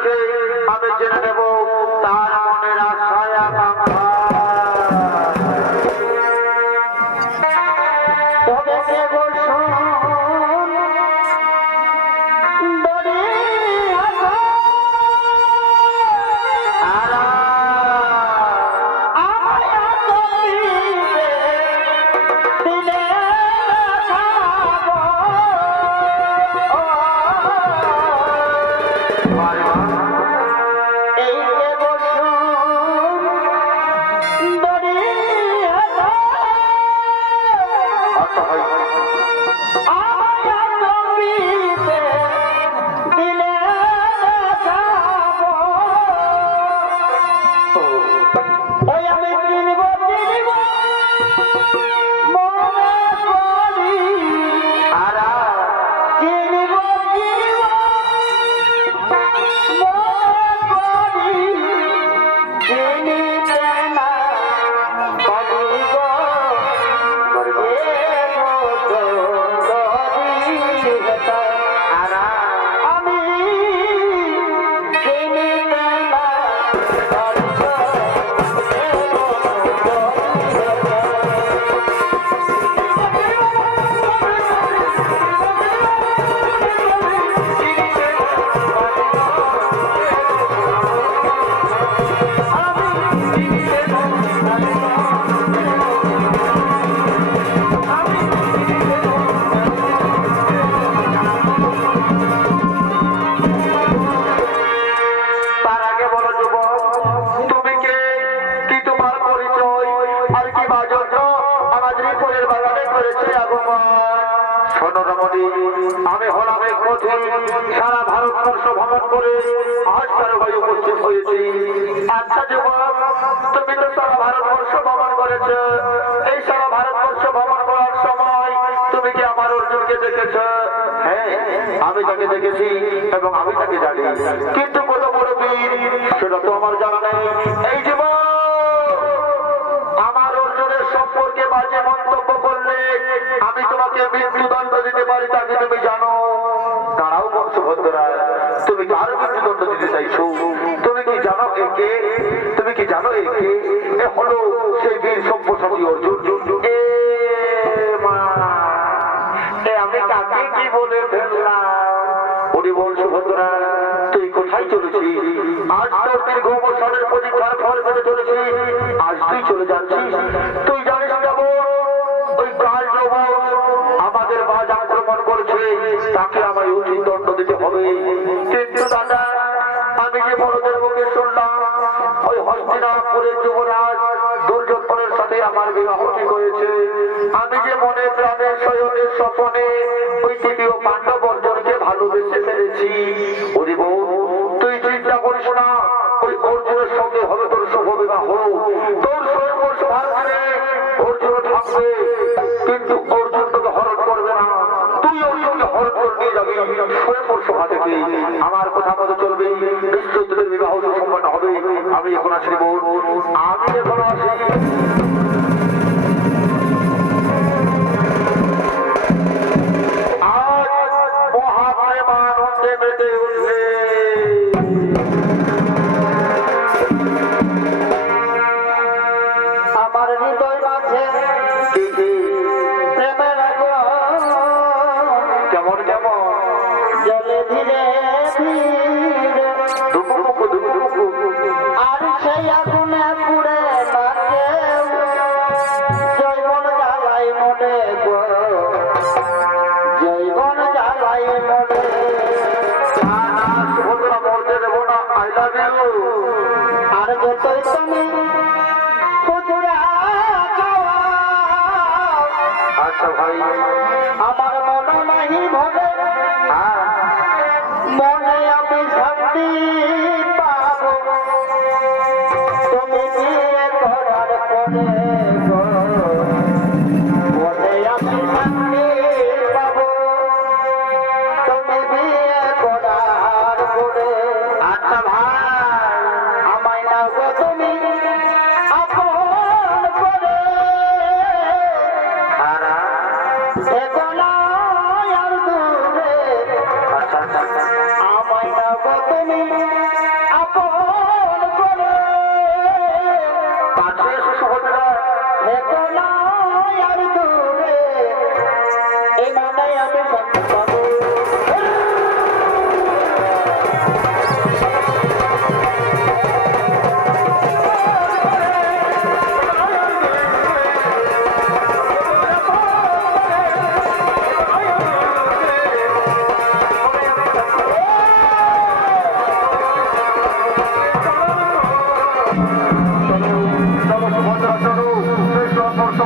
আছে আরা হ্যাঁ আমি তাকে দেখেছি এবং আমি তাকে জানি। কিন্তু কত বড় সেটা তো আমার জানা নেই। এই জীবন আমার অর্জুনের সম্পর্কে বাজে মন্তব্য করলে আমি তোমাকে মৃত্যুদণ্ড দিতে তুমি জানো। তারাও বংশভদ্রা তুমি কার মৃত্যুদণ্ড দিতে চাইছো? তুমি কি জানো একে তুমি কি জানো একে হলো সেই বীর সম্পসাদী অর্জুন। আমি কাকে কি বলে ফেললাম? ওরে বল তুই কোথায় চলেছিস? আজ তোর দীর্ঘ অবসরের পরীক্ষার ফল পেতে চলেছি আজ তুই চলে যাচ্ছিস। ঠিক হয়েছে আমি যে মনে প্রাণে শয়নের স্বপনে ওই তৃতীয় পাণ্ডব অর্জুনকে ভালোবেসে ফেলেছি। ওরে বউ, তুই চিন্তা করিস না, ওই অর্জুনের সঙ্গে হবে তোর শুভ বিবাহ। তোর স্বয়ংবর ভারতে অর্জুন থাকবে। কিন্তু অর্জুন তোকে হরণ করবে না। তুই অর্জুনকে হরণ করে নিয়ে যাবি। স্বয়ংবর সভা থেকে। আমার কথা মতো চলবে। নিশ্চয় তোদের বিবাহ সম্পন্ন হবে। আমি এখন আসি বউ। আমি এখন আসি। ধীরে সভাই আমার মনে নাহি ভরে মনে আমি শান্তি। me, me, me.